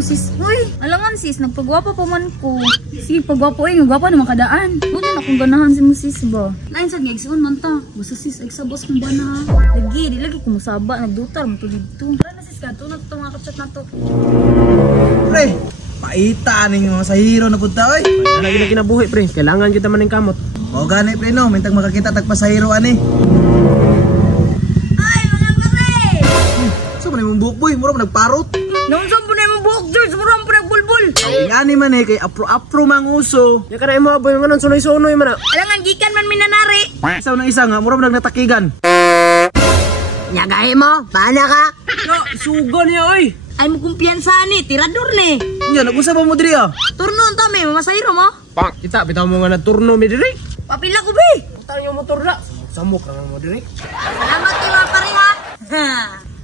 mo sis. Uy, alangan sis, nagpagwapa pa man ko. Sige, pagwapo ay, gwapa naman kadaan. Buti na kung ganahan si mo sis ba. Lain sa ngayagsuon man ta. Basta sis, ay sa boss kong bana. Lagi, di lagi ko masaba, nagdutar mo to dito. Wala na sis ka, tunod to mga kapsat na to. Pre, paita ning mga sahiro na punta oy. Lagi na kinabuhi pre, kailangan kita man ng kamot. O gani pre no, mintag makakita tag pasahiro ani. Ay, mga pare! So man imong buhok boy, mura man nagparot. Naunsan po na yung buhok, George. Murang po nagbulbul. Ani man kay apro mang uso. Ya kana imo aboy nganon sunoy-sunoy man. Alangan, gikan man minanari. Isa nang isa nga, mura man nagtakigan. Nyagahe mo, bana ka. No, sugo niya oy. Ay mo kumpiyansa ni, tirador ni. Nya nag-usa ba mo diri ah? Turnon ta, may mamasahiro mo. Pak, kita bitaw mo nga na turno mi diri. Papila ko, be. Utang yung motor na. Samok ka nga mo diri. Salamat kay mga pare, ha.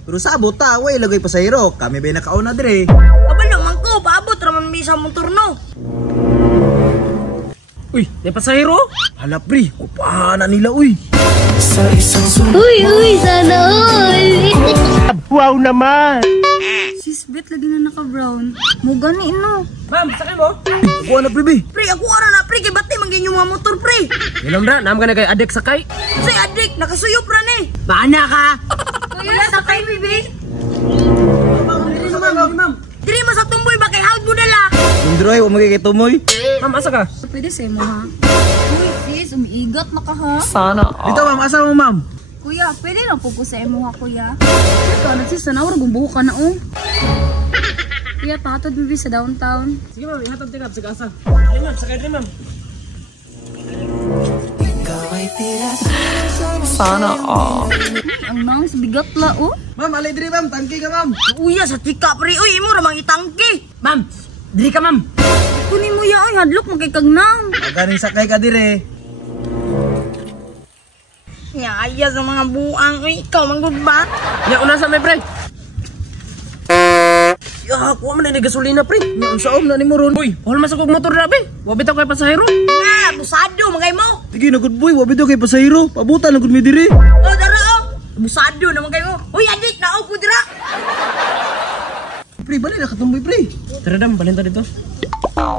Pero sabot ta, way lagay pasahiro. Kami ba nakauna diri? Kabalo, man ko, paabot raman may isang mong turno. Uy, may pasahero? Hala pre, kupahanan nila uy. Uy, sana all! Wow naman. Sis, bet lagi na naka-brown. Muga ni ino. Ma'am, sakay mo? Kuha na pre be. Pre, ako ara na, pre, kay bati maging yung mga motor, pre. Inom na, naam ka na kay adek sakay. Say, adik, nakasuyop ra ni. Bana ka. Kuya, sakay, bibi. Ma'am. Diri mo sa tumboy ba kay hawd mo dala? Indroy, wa magkikitumoy. Ma'am, asa ka? Pwede sa mo, ha? Uy, sis, umiigat na ka, ha? Dito ma'am, asa mo ma'am? Kuya, pwede na po sa imo, ha, kuya? Ito, nagsis na naura, gumbuho ka na, oh. Kuya, patod, bibi, sa downtown. Sige ma'am, ihatag tingap sa kasa. Dili ma'am, sakay dili ma'am. Sana all. Ang nang bigat la, oh. Ma'am, alay diri ma'am, tangki ka ma'am. Uya, sa tika, pre. Uy, imo ramang itangki. Ma'am, dili ka ma'am. Kunin mo ya, ay, hadlok mo kay kagnang. Ganing sakay ka dire. Yaya sa mga buang. Uy, ikaw, manggod ba? Ya, una sa may pre. Ya, kuha man na ni gasolina pre. Ya, unsaon na ni mo ron. Uy, hol masuk og motor na be. Wabit ako kay pasahero. Nga, busado, magay mo. Sige na good boy, wa bitaw kay pasahiro. Pabutan lang gud mi dire. Oh, dara, oh. Busado naman kayo. Uy, adik, nao po dira. Pre, bali na katumboy pre. Tara dam, balenta dito.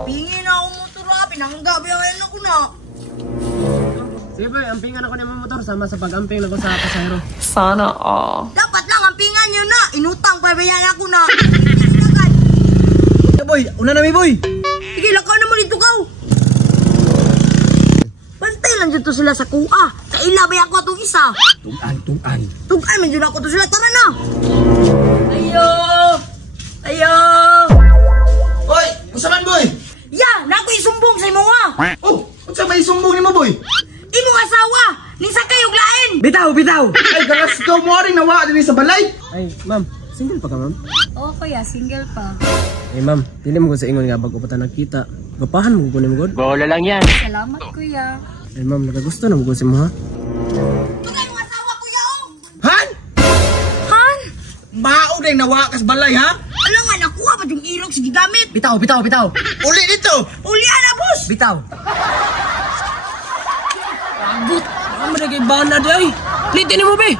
Pingin na ako motor, ha. Pinangga, ngayon ako na. Sige pre, ampingan ako ni mga motor sama sa pag-amping ako sa pasahero. Sana all. Dapat lang, ang pingan nyo na. Inutang, pabayan ako na. Ya boy, una na mi boy. Sige, lakaw naman dito, kaw. Bantay lang dito sila sa kuha. Kailabay ako itong isa. Tugan. Tugay, medyo na ako to sila. Tara na. Ayo. Ayo. Oy, unsa man boy? Ya, naku isumbong sa imo ha. Oh, unsa may sumbong nimo boy? Imong asawa, ning sakay og lain. Bitaw, bitaw. Ay, garas ka mo ring nawa dinhi sa balay. Ay, ma'am, single pa ka ma'am? Oo kuya, single pa. Ay ma'am, dili mo ko sa ingon nga bago pa ta nagkita. Gapahan mo ko ni mo god. Bola lang yan. Salamat kuya. Ay ma'am, nagagusto na mo ko si mo ha. Tugay mong asawa kuya oh. Han? Han? Mao ding nawa kas balay ha? Ano nga, nakuha ba yung irog sa gigamit? Bitaw, bitaw, bitaw. Uli dito. Ulian na boss. Bitaw. Agut, kamu na kay bana day. Litin mo be.